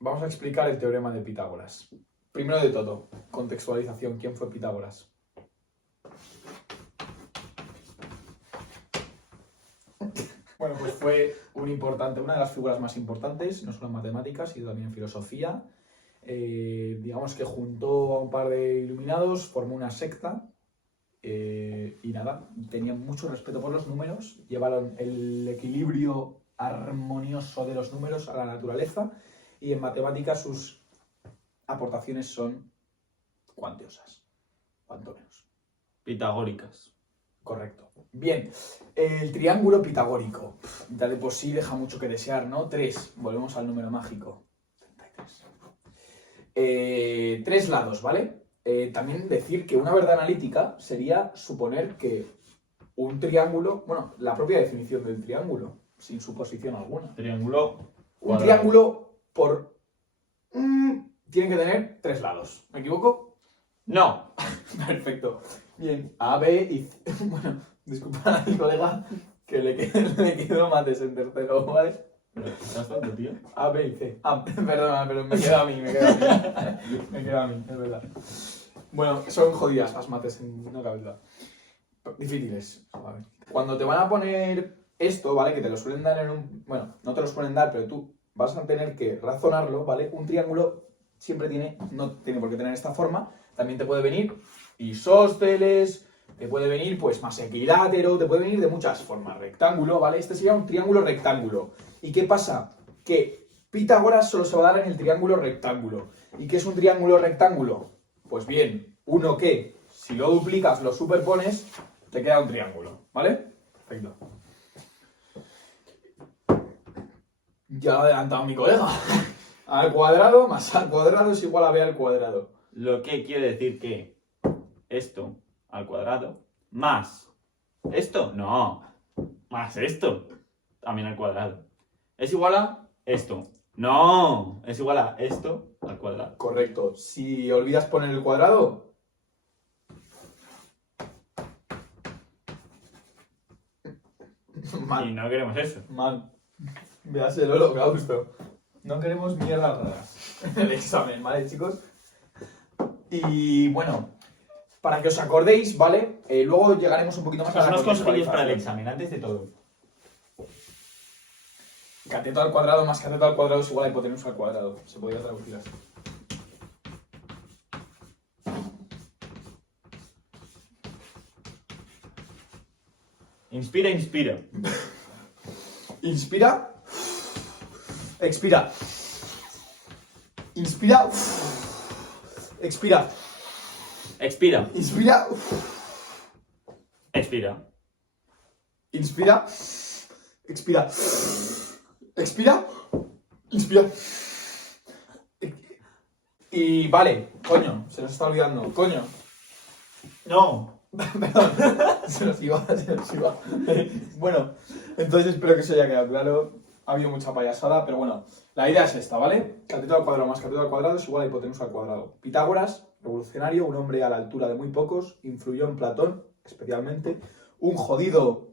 vamos a explicar el teorema de Pitágoras. Primero de todo, contextualización. ¿Quién fue Pitágoras? Bueno, pues fue una de las figuras más importantes, no solo en matemáticas, sino también en filosofía. Digamos que juntó a un par de iluminados, formó una secta y nada, tenían mucho respeto por los números, llevaron el equilibrio armonioso de los números a la naturaleza y en matemáticas sus aportaciones son cuantiosas, cuanto menos. Pitagóricas. Correcto. Bien, el triángulo pitagórico. Ya de por sí deja mucho que desear, ¿no? 3. Volvemos al número mágico. 33. 3 lados, ¿vale? También decir que una verdad analítica sería suponer que un triángulo, bueno, la propia definición del triángulo, sin suposición alguna. Triángulo Un cuadrado. triángulo por... tiene que tener 3 lados. ¿Me equivoco? No. Perfecto. Bien, A, B y C. Bueno, disculpa a mi colega que le quedó mates en tercero, ¿vale? Bastante, tío. A, B y C. Ah, perdona, pero me queda a mí. Me queda a mí, es verdad. Bueno, son jodidas las mates, no cabe duda. Difíciles. Vale. Cuando te van a poner esto, ¿vale? Que te lo suelen dar en un... Bueno, no te lo suelen dar, pero tú vas a tener que razonarlo, ¿vale? Un triángulo siempre no tiene por qué tener esta forma. También te puede venir isósceles, te puede venir pues más equilátero, te puede venir de muchas formas. Rectángulo, ¿vale? Este sería un triángulo rectángulo. ¿Y qué pasa? Que Pitágoras solo se va a dar en el triángulo rectángulo. ¿Y qué es un triángulo rectángulo? Pues bien, uno que, si lo duplicas, lo superpones, te queda un triángulo, ¿vale? Perfecto. Ya lo ha adelantado mi colega. A al cuadrado más a al cuadrado es igual a b al cuadrado. Lo que quiere decir que esto al cuadrado más esto, no, más esto también al cuadrado. ¿Es igual a esto? No, es igual a esto al cuadrado. Correcto. Si olvidas poner el cuadrado... Y no queremos eso. Mal. Veas el holocausto. No queremos mierdas raras en el examen, ¿vale, chicos? Y bueno, para que os acordéis, ¿vale? Luego llegaremos un poquito más a la Unos consejillos para el contextualización. examen, antes de todo. Cateto al cuadrado más cateto al cuadrado es igual a hipotenusa al cuadrado. Se podría traducir así. Inspira, inspira. Inspira. Expira. Inspira. Expira. Expira. Inspira. Expira. Inspira. Expira. Expira. Inspira. Y vale, coño, se nos está olvidando. Coño. No. Perdón, se nos iba. Bueno, entonces espero que eso haya quedado claro. Ha habido mucha payasada, pero bueno, la idea es esta, ¿vale? Cateto al cuadrado más cateto al cuadrado es igual a hipotenusa al cuadrado. Pitágoras, revolucionario, un hombre a la altura de muy pocos, influyó en Platón, especialmente, un jodido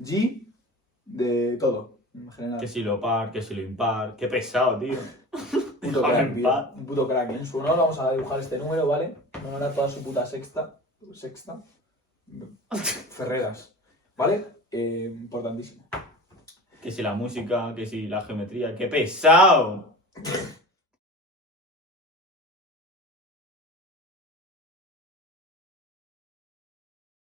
G de todo, en general. Que si lo par, que si lo impar. Qué pesado, tío. Puto Déjame crack, en tío. paz. Un puto crack. En su honor vamos a dibujar este número, ¿vale? En honor a toda su puta sexta. Ferreras, ¿vale? Importantísimo. Que si la música, que si la geometría. ¡Qué pesado!